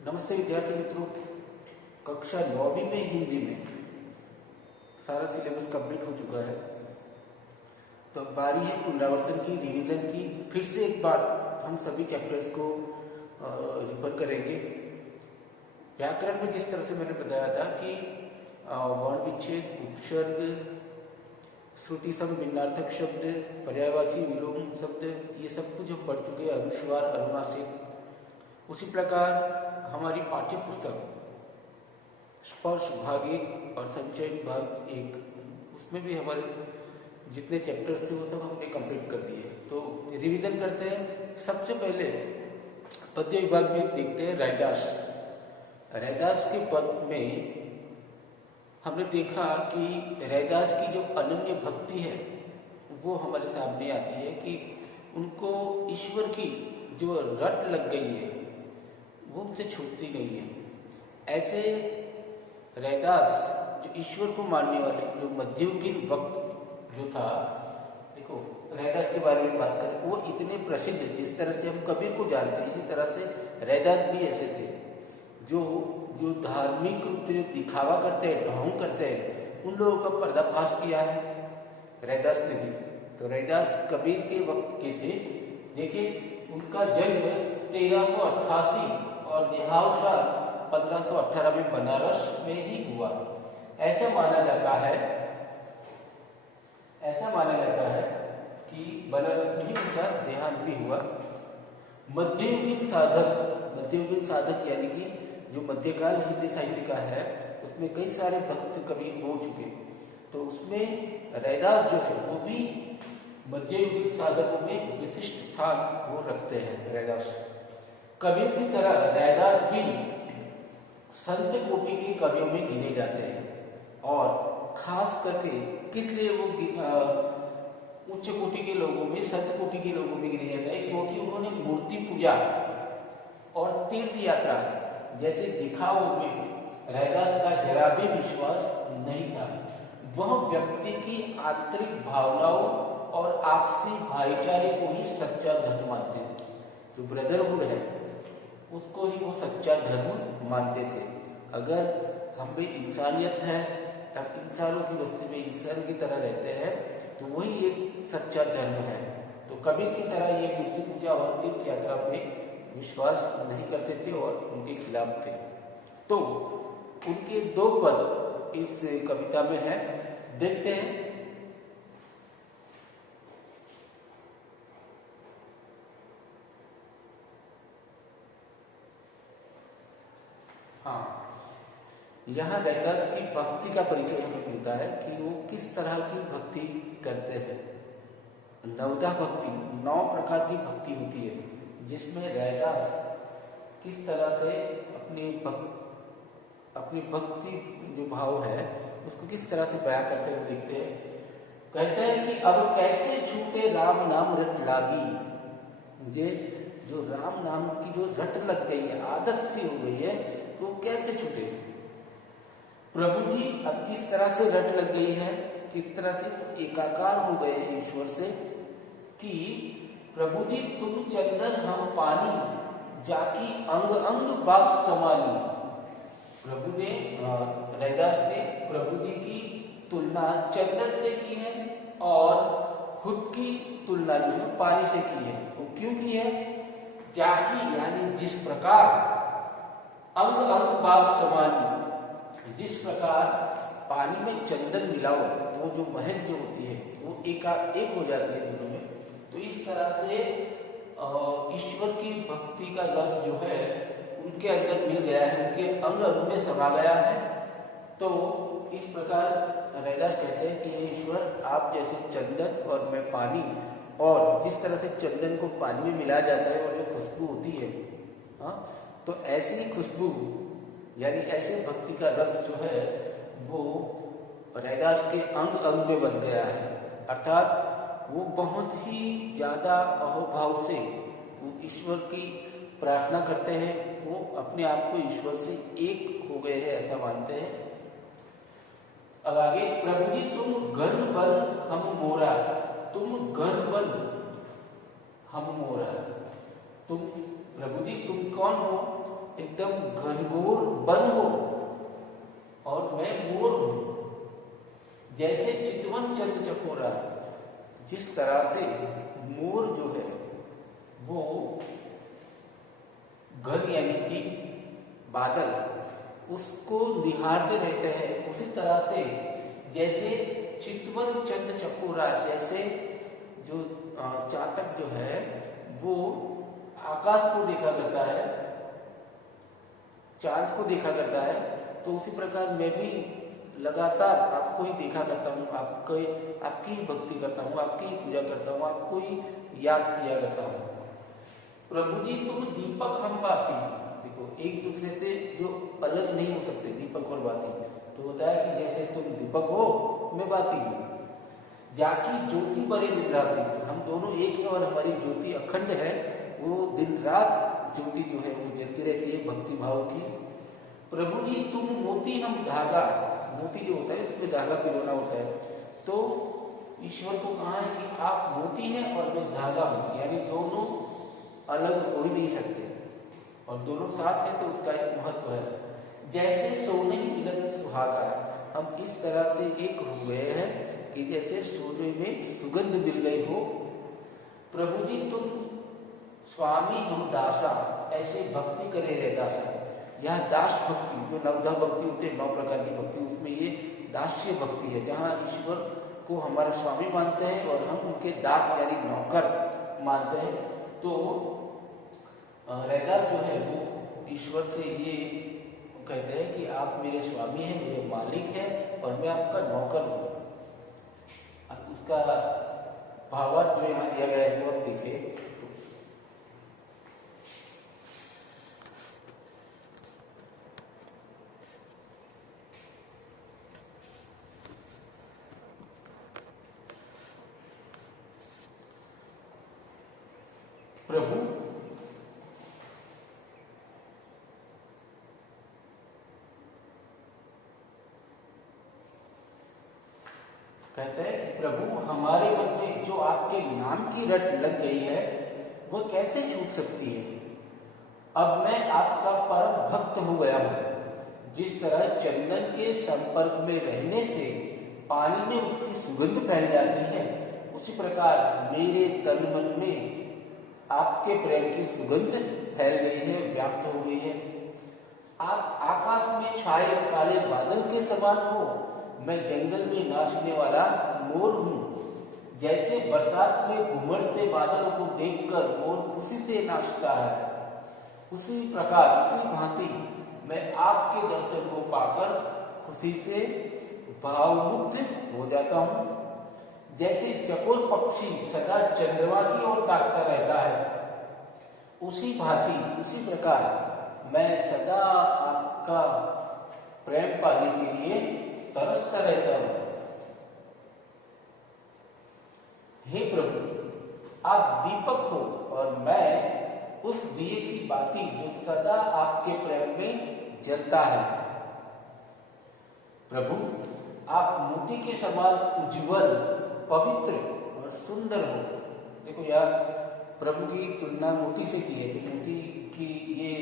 नमस्ते विद्यार्थी मित्रों। कक्षा 9वीं में हिंदी में सारा सिलेबस कंप्लीट हो चुका है, तो अब बारी है पुनरावर्तन की, रिवीजन की। फिर से एक बार हम सभी चैप्टर्स को रिफर करेंगे। व्याकरण में जिस तरह से मैंने बताया था कि वर्ण विच्छेद, उपसर्ग, श्रुति सम भिन्नार्थक शब्द, पर्यायवाची विलोम शब्द, ये सब कुछ हम पढ़ चुके हैं। अनुस्वार, अनुनासिक। उसी प्रकार हमारी पाठ्य पुस्तक स्पर्श भाग 1 और संचयन भाग 1, उसमें भी हमारे जितने चैप्टर्स थे वो सब हमने कंप्लीट कर दिए। तो रिवीजन करते हैं। सबसे पहले पद्य विभाग में देखते हैं रैदास। रैदास के पद में हमने देखा कि रैदास की जो अनन्य भक्ति है वो हमारे सामने आती है कि उनको ईश्वर की जो रट लग गई है वो उनसे छूटती नहीं है। ऐसे रैदास जो ईश्वर को मानने वाले, जो मध्ययुगीन वक्त जो था, देखो रैदास के बारे में बात करें, वो इतने प्रसिद्ध, जिस तरह से हम कबीर को जानते हैं इसी तरह से रैदास भी ऐसे थे जो धार्मिक रूप से दिखावा करते हैं, ढोंग करते हैं, उन लोगों का पर्दाफाश किया है रैदास ने भी। तो रैदास कबीर के वक्त के थे। देखिए उनका जन्म 1388 और देहावसान 1518 में बनारस में ही हुआ। ऐसा माना जाता है कि बनारस में ही उनका देहांत भी हुआ। मध्ययुगीन साधक यानी कि जो मध्यकाल हिंदी साहित्य का है उसमें कई सारे भक्त कवि हो चुके, तो उसमें रैदास जो है वो भी मध्ययुगीन साधकों में विशिष्ट स्थान वो रखते हैं। रैदास कवियों की तरह रैदास भी संत कोटि के कवियों में गिने जाते हैं, और खास करके किस लिए वो उच्च कोटि के लोगों में, संत कोटि के लोगों में गिने जाते हैं, क्योंकि उन्होंने मूर्ति पूजा और तीर्थ यात्रा जैसे दिखावों में रैदास का जरा भी विश्वास नहीं था। वह व्यक्ति की आंतरिक भावनाओं और आपसी भाईचारे को ही सच्चा धर्म मानते थे। जो ब्रदरहुड है उसको ही वो सच्चा धर्म मानते थे। अगर हम भी इंसानियत है, हम इंसानों की बस्ती में इंसान की तरह रहते हैं, तो वही एक सच्चा धर्म है। तो कबीर की तरह ये मूर्ति पूजा और तीर्थ यात्रा में विश्वास नहीं करते थे और उनके खिलाफ थे। तो उनके 2 पद इस कविता में है, देखते हैं। हाँ, यहाँ रैदास की भक्ति का परिचय हमें मिलता है कि वो किस तरह की भक्ति करते हैं। नवदा भक्ति, 9 प्रकार की भक्ति होती है, जिसमें रैदास किस तरह से अपनी भक्ति जो भाव है उसको किस तरह से बयां करते हुए देखते हैं। कहते हैं कि अब कैसे छूटे राम नाम रट लागी। मुझे जो राम नाम की जो रट लग गई है, आदत सी हो गई है, तो कैसे छूटे। प्रभु जी अब किस तरह से रट लग गई है, किस तरह से एकाकार हो गए हैं ईश्वर से कि प्रभु जी तुम चंदन हम पानी, जाकी अंग अंग बात समानी। प्रभु ने, रैदास ने प्रभु जी की तुलना चंदन से की है और खुद की तुलना जो है पानी से की है। वो क्यों की है? जाकी यानी जिस प्रकार, अंग अंग बात समानी, जिस प्रकार पानी में चंदन मिलाओ तो जो महक जो होती है वो एक हो जाती है दोनों में। तो इस तरह से ईश्वर की भक्ति का रस जो है उनके अंदर मिल गया है, उनके अंग अंग में समा गया है। तो इस प्रकार रैदास कहते हैं कि हे ईश्वर, आप जैसे चंदन और मैं पानी, और जिस तरह से चंदन को पानी में मिलाया जाता है और जो खुशबू होती है, हाँ, तो ऐसी खुशबू यानी ऐसे भक्ति का रस जो है वो रैदास के अंग अंग में बस गया है। अर्थात वो बहुत ही ज्यादा अहोभाव से वो ईश्वर की प्रार्थना करते हैं, वो अपने आप को ईश्वर से एक हो गए हैं, ऐसा मानते हैं। अब आगे, प्रभु जी तुम गर्भ बन हम मोरा, तुम गर्भ बन हम मोरा। तुम प्रभु जी तुम कौन हो? एकदम घनघोर वन हो और मैं मोर हूं, जैसे चितवन चंद चकोरा। जिस तरह से मोर जो है वो घन यानी कि बादल उसको निहारते रहते हैं, उसी तरह से जैसे चितवन चंद चकोरा, जैसे जो चातक जो है वो आकाश को देखा करता है, चांद को देखा करता है, तो उसी प्रकार मैं भी लगातार आपको ही देखा करता हूँ, आपकी ही भक्ति करता हूँ, आपकी ही पूजा करता हूँ, आपको ही याद किया करता हूँ। प्रभु जी तुम दीपक हम बाती, देखो एक दूसरे से जो अलग नहीं हो सकते दीपक और बाती, तो होता है कि जैसे तुम दीपक हो मैं बाती हूँ। जाकी ज्योति बड़े दिन रात, हम दोनों एक है और हमारी ज्योति अखंड है, वो दिन रात ज्योति जो है वो जलती रहती है भक्ति भाव की। प्रभु जी तुम मोती हम धागा, मोती जो होता है उसमें धागा पिरोना होता है, तो ईश्वर को कहा है कि आप मोती हैं और मैं धागा हूं, यानी दोनों अलग हो ही नहीं सकते और दोनों साथ है तो उसका एक महत्व है। जैसे सोने ही मिलन सुहागा, हम इस तरह से एक हो गए हैं कि जैसे सोने में सुगंध मिल गई हो। प्रभु जी तुम स्वामी हम दासा, ऐसे भक्ति करे रहे दासा। यह दास भक्ति जो नवधा भक्ति होती है, 9 प्रकार की भक्ति, उसमें ये दास्य भक्ति है जहाँ ईश्वर को हमारा स्वामी मानते हैं और हम उनके दास यानी नौकर मानते हैं। तो रैदास जो है वो ईश्वर से ये कहते हैं कि आप मेरे स्वामी हैं, मेरे मालिक हैं और मैं आपका नौकर हूँ। उसका भावार्थ जो यहाँ दिया गया है वो आप देखें। प्रभु कहते हैं कि प्रभु हमारे मन में जो आपके नाम की रट लग गई है वह कैसे छूट सकती है। अब मैं आपका परम भक्त हो गया हूं। जिस तरह चंदन के संपर्क में रहने से पानी में उसकी सुगंध फैल जाती है, उसी प्रकार मेरे तन मन में आपके प्रेम की सुगंध फैल गई है, व्याप्त हो गई है। आप आकाश में छाए काले बादल के समान हो, मैं जंगल में नाचने वाला मोर हूँ। जैसे बरसात में घुमड़ते बादल को देखकर मोर खुशी से नाचता है, उसी प्रकार उसी भांति मैं आपके दर्शन को पाकर खुशी से भावमुग्ध हो जाता हूँ। जैसे चकोर पक्षी सदा चंद्रमा की ओर ताकता रहता है, उसी भांति उसी प्रकार मैं सदा आपका प्रेम पाने के लिए तरसता रहता हूं। हे प्रभु आप दीपक हो और मैं उस दिए की बाती जो सदा आपके प्रेम में जलता है। प्रभु आप मोती के समान उज्जवल, पवित्र और सुंदर हो। देखो यार, प्रभु की तुलना मोती से की है, तो मोती की ये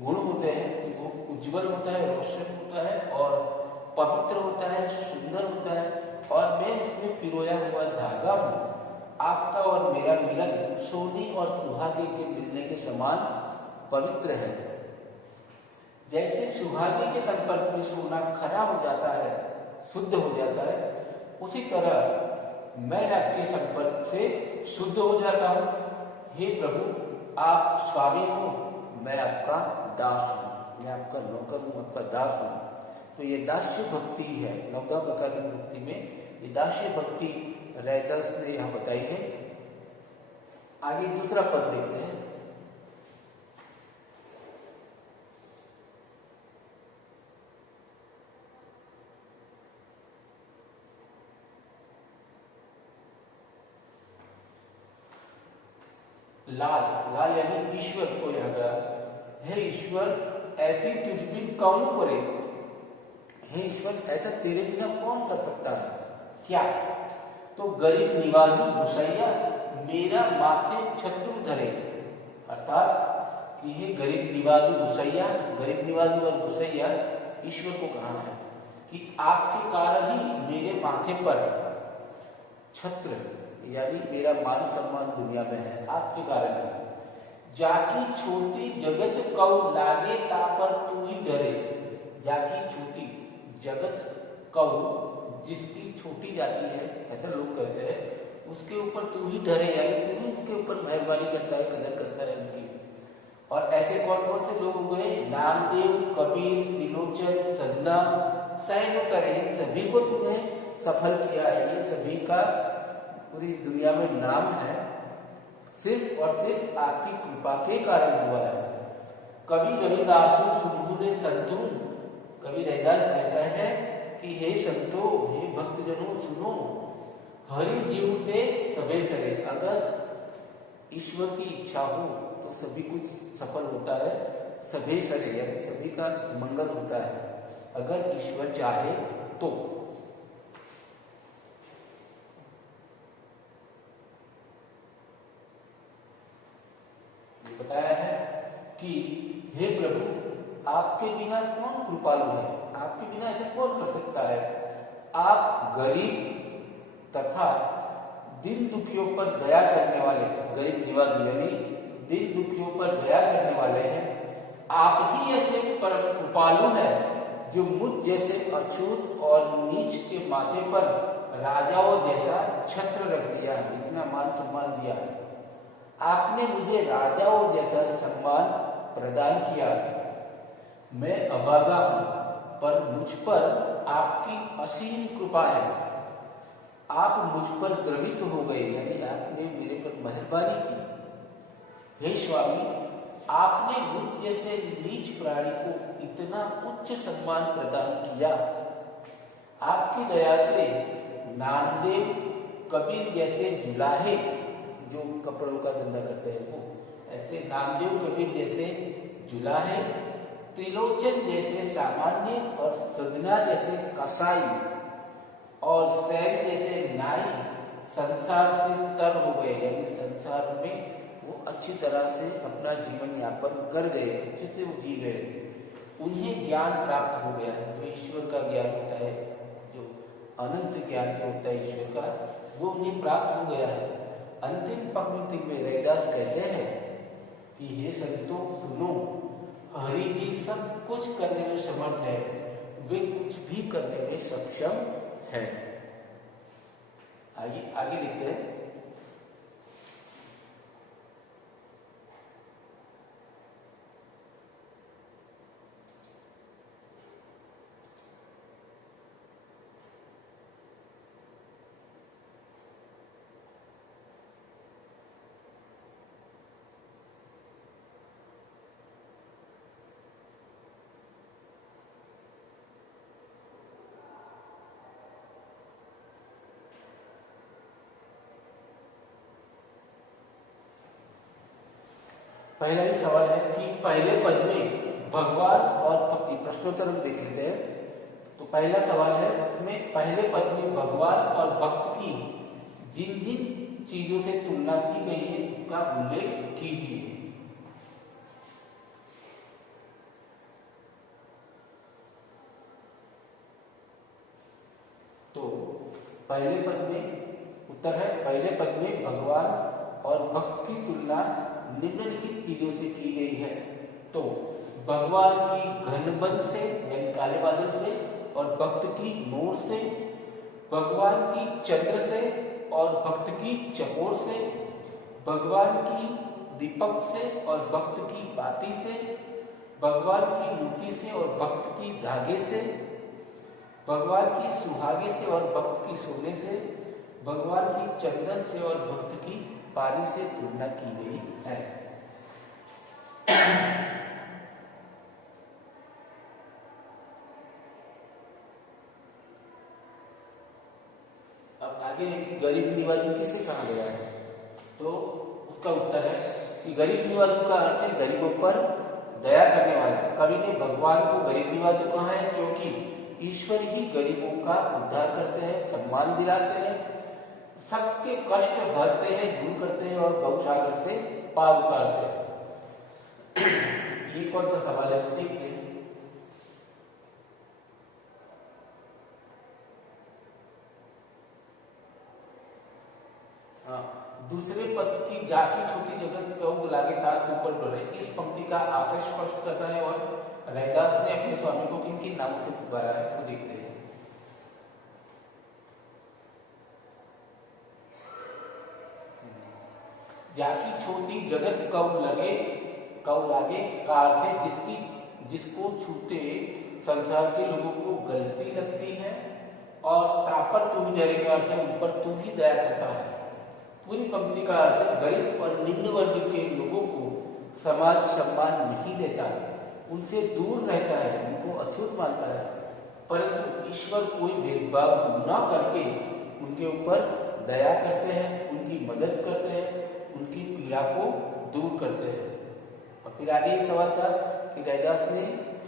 गुण होते हैं कि वो उज्जवल होता है, रोशन होता है और पवित्र होता है, सुंदर होता है, और मैं इसमें पिरोया हुआ धागा हूँ। आपका और मेरा मिलन सोने और सुहागे के मिलने के समान पवित्र है। जैसे सुहागे के संपर्क में सोना खरा हो जाता है, शुद्ध हो जाता है, उसी तरह मैं आपके संपर्क से शुद्ध हो जाता हूँ। हे प्रभु आप स्वामी हो, मैं आपका दास हूँ, मैं आपका नौकर हूँ, आपका दास हूँ। तो ये दास्य भक्ति है। 9 प्रकार की भक्ति में ये दास्य भक्ति रैदास ने यहाँ बताई है। आगे दूसरा पद देखते हैं। लाल, लाल यानी ईश्वर को यहाँ गया। हे ईश्वर ऐसी तुझ बिन कौन करे, हे ईश्वर ऐसा तेरे बिना कौन कर सकता है। क्या तो गरीब निवाजू भुसैया मेरा माथे छत्रु धरे, अर्थात कि ये गरीब निवाजी गुसैया, गरीब निवाजी और गुसैया ईश्वर को कहा है कि आपके कारण ही मेरे माथे पर छत्र यानी मेरा मान सम्मान दुनिया में है, आपके कारण। जाकी छोटी जगत कौ लागे तापर तू ही डरे, जाकी छोटी जगत कौ जिसकी छोटी जाति है ऐसा लोग कहते हैं, उसके ऊपर तू ही डरे यानी तू ही उसके ऊपर मेहरबानी करता है, कदर करता है उनकी। और ऐसे कौन कौन से लोग हुए? नामदेव, कबीर, त्रिलोचन, सन्ना, सैन करे, इन सभी को तुमने सफल किया है। ये सभी का पूरी दुनिया में नाम है, सिर्फ और सिर्फ आपकी कृपा के कारण हुआ है। कवि रविदास सुनहुले संतों, कवि रविदास कहता है कि हे संतों, हे भक्तजनों सुनो, हरि जीवते सबे सरे। अगर ईश्वर की इच्छा हो तो सभी कुछ सफल होता है, सभी सरे यानी सभी का मंगल होता है, अगर ईश्वर चाहे तो। बताया है कि हे प्रभु, आपके बिना कौन कृपालु है, आपके बिना ऐसे कौन कर सकता है। आप गरीब तथा दिन दुखियों पर दया करने वाले, गरीब निवाजी यानी दिन दुखियों पर दया करने वाले हैं। आप ही ऐसे परम कृपालु हैं जो मुझ जैसे अछूत और नीच के माथे पर राजाओं जैसा छत्र रख दिया है, इतना मान सम्मान दिया है। आपने मुझे राजाओं जैसा सम्मान प्रदान किया। मैं अभागा हूं, पर मुझ पर आपकी असीम कृपा है। आप मुझ पर द्रवित हो गए यानी आपने मेरे पर मेहरबानी की। हे स्वामी, आपने मुझ जैसे नीच प्राणी को इतना उच्च सम्मान प्रदान किया। आपकी दया से नामदेव, कबीर जैसे जुलाहे जो कपड़ों का धंधा करते हैं वो, ऐसे नामदेव कबीर जैसे जुलाहे, त्रिलोचन जैसे सामान्य और सदना जैसे कसाई और सैन जैसे नाई संसार से तर हो गए यानी संसार में वो अच्छी तरह से अपना जीवन यापन कर गए, अच्छे से वो जी गए। उन्हें ज्ञान प्राप्त हो गया है, जो ईश्वर का ज्ञान होता है, जो अनंत ज्ञान जो होता है ईश्वर का, वो उन्हें प्राप्त हो गया है। अंतिम पंक्ति में रविदास कहते हैं कि हे संतों सुनो, हरि जी सब कुछ करने में समर्थ है, वे कुछ भी करने में सक्षम है। आइए आगे देखते हैं। पहला ही सवाल है कि पहले पद में भगवान और प्रश्नोत्तर हम देख लेते हैं। तो पहला सवाल है उसमें पहले पद में भगवान और भक्त की जिन जिन चीजों से तुलना की गई है उनका उल्लेख कीजिए। तो पहले पद में उत्तर है, पहले पद में भगवान और भक्त की तुलना निम्नलिखित चीजों से की गई है। तो भगवान की घनबन से यानी काले बादल से और भक्त की नूर से, भगवान की चंद्र से और भक्त की चकोर से, भगवान की दीपक से और भक्त की बाती से, भगवान की मोती से और भक्त की धागे से, भगवान की सुहागे से और भक्त की सोने से, भगवान की चंदन से और भक्त की पानी से तुलना की गई है। अब आगे है कि गरीब निवाजी किसे कहा गया है। तो उसका उत्तर है कि गरीब निवाजी का अर्थ है गरीबों पर दया करने वाला। कवि ने भगवान को गरीब निवाजी कहा है क्योंकि ईश्वर ही गरीबों का उद्धार करते हैं, सम्मान दिलाते हैं, सबके कष्ट हरते हैं, दूर करते हैं और गौसागर से पार उतारते हैं। ये कौन सा सवाल है देखिए। हाँ, दूसरे पद की जाकी छोटी जगत कौ लागे तात ऊपर डरे, इस पंक्ति का आशय स्पष्ट कर रहा है और रैदास ने अपने स्वामी को किन किन नामों से पुकारा है वो देखते हैं। जाकी छोटी जगत कौ लागे का अर्थ है जिसको छूते संसार के लोगों को गलती लगती है, और तापर तू ही डरे का अर्थ है उन पर तू ही दया करता है। पूरी पंक्ति का अर्थ है गरीब और निम्न वर्ग के लोगों को समाज सम्मान नहीं देता, उनसे दूर रहता है, उनको अछूत मानता है, परंतु ईश्वर कोई भेदभाव न करके उनके ऊपर दया करते हैं, उनकी मदद करते हैं, उनकी पीड़ा को दूर करते हैं। और फिर आगे एक सवाल था कि रैदास ने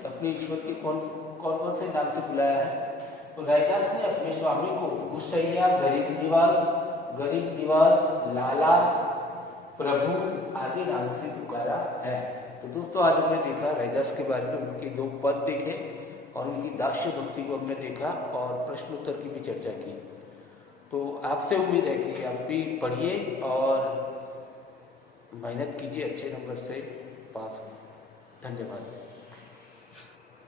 अपने ईश्वर के कौन कौन से नाम से बुलाया है। तो रैदास ने अपने स्वामी को गुस्सैया, गरीब निवास, लाला, प्रभु आदि नाम से पुकारा है। तो दोस्तों आज हमने देखा रैदास के बारे में, उनके 2 पद देखे और उनकी दास्य भक्ति को हमने देखा और प्रश्नोत्तर की भी चर्चा की। तो आपसे उम्मीद है कि आप भी पढ़िए और मेहनत कीजिए, अच्छे नंबर से पास हो। धन्यवाद।